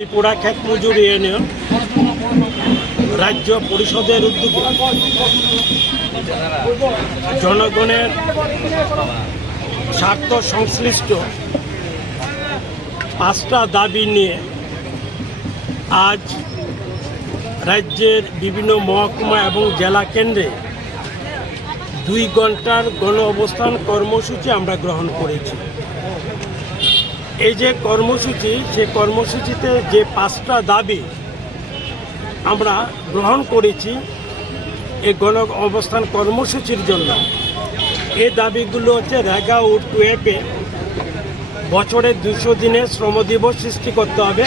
ত্রিপুরা ক্ষেত মজুর ইউনিয়ন রাজ্য পরিষদের উদ্যোগে জনগণের স্বার্থ সংশ্লিষ্ট 5টা দাবি নিয়ে আজ রাজ্যের বিভিন্ন মহকুমা এবং জেলা কেন্দ্রে 2 ঘন্টার গণ অবস্থান কর্মসূচি আমরা গ্রহণ করেছি। এই যে কর্মসূচি, সে কর্মসূচিতে যে 5টা দাবি আমরা গ্রহণ করেছি এই গণ অবস্থান কর্মসূচির জন্য, এই দাবিগুলো হচ্ছে রেগা ও টুয়েপে বছরে 200 দিনের শ্রমদিবস সৃষ্টি করতে হবে,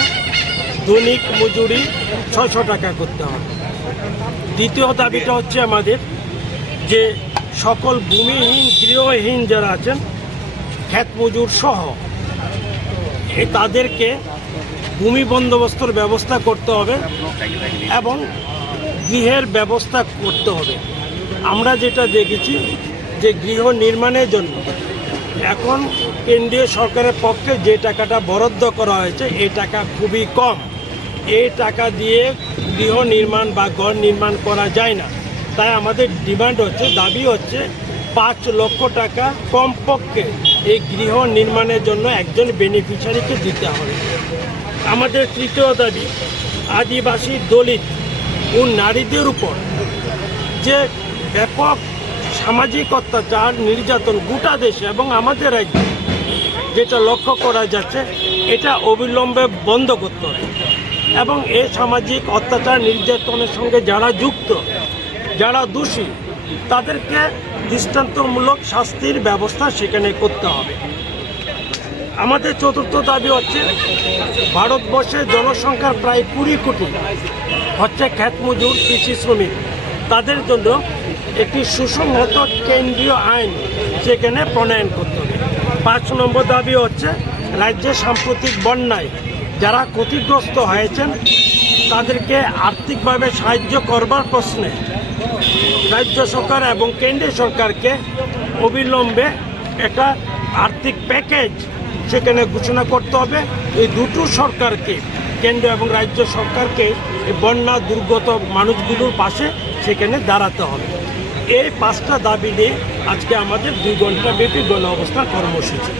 দৈনিক মজুরি 600 টাকা করতে হবে। দ্বিতীয় দাবিটা হচ্ছে আমাদের যে সকল ভূমিহীন গৃহহীন যারা আছেন ক্ষেত মজুর সহ তাদেরকে ভূমি বন্দোবস্তর ব্যবস্থা করতে হবে এবং গৃহের ব্যবস্থা করতে হবে। আমরা যেটা দেখেছি যে গৃহ নির্মাণের জন্য এখন কেন্দ্রীয় সরকারের পক্ষে যে টাকাটা বরাদ্দ করা হয়েছে এই টাকা খুবই কম। এই টাকা দিয়ে গৃহ নির্মাণ বা ঘর নির্মাণ করা যায় না। তাই আমাদের ডিমান্ড হচ্ছে, দাবি হচ্ছে 5 লক্ষ টাকা কমপক্ষে এই গৃহ নির্মাণের জন্য একজন বেনিফিশিয়ারিকে দিতে হবে। আমাদের তৃতীয় দাবি আদিবাসী, দলিত ও নারীদের উপর যে ব্যাপক সামাজিক অত্যাচার, নির্যাতন গোটা দেশে এবং আমাদের রাজ্যে যেটা লক্ষ্য করা যাচ্ছে, এটা অবিলম্বে বন্ধ করতে হবে এবং এই সামাজিক অত্যাচার নির্যাতনের সঙ্গে যারা যুক্ত, যারা দোষী, তাদেরকে দৃষ্টান্তমূলক শাস্তির ব্যবস্থা সেখানে করতে হবে। আমাদের চতুর্থ দাবি হচ্ছে ভারতবর্ষের জনসংখ্যার প্রায় 20 কোটি হচ্ছে ক্ষেত মজুর, কৃষি শ্রমিক। তাদের জন্য একটি সুসংহত কেন্দ্রীয় আইন সেখানে প্রণয়ন করতে হবে। 5 নম্বর দাবি হচ্ছে রাজ্যে সাম্প্রতিক বন্যায় যারা ক্ষতিগ্রস্ত হয়েছেন তাদেরকে আর্থিকভাবে সাহায্য করবার প্রশ্নে রাজ্য সরকার এবং কেন্দ্রীয় সরকারকে অবিলম্বে একটা আর্থিক প্যাকেজ সেখানে ঘোষণা করতে হবে। এই দুটো সরকারকে, কেন্দ্র এবং রাজ্য সরকারকে বন্যা দুর্গত মানুষগুলোর পাশে সেখানে দাঁড়াতে হবে। এই 5টা দাবি নিয়ে আজকে আমাদের 2 ঘন্টা ব্যাপী গণ অবস্থান কর্মসূচি।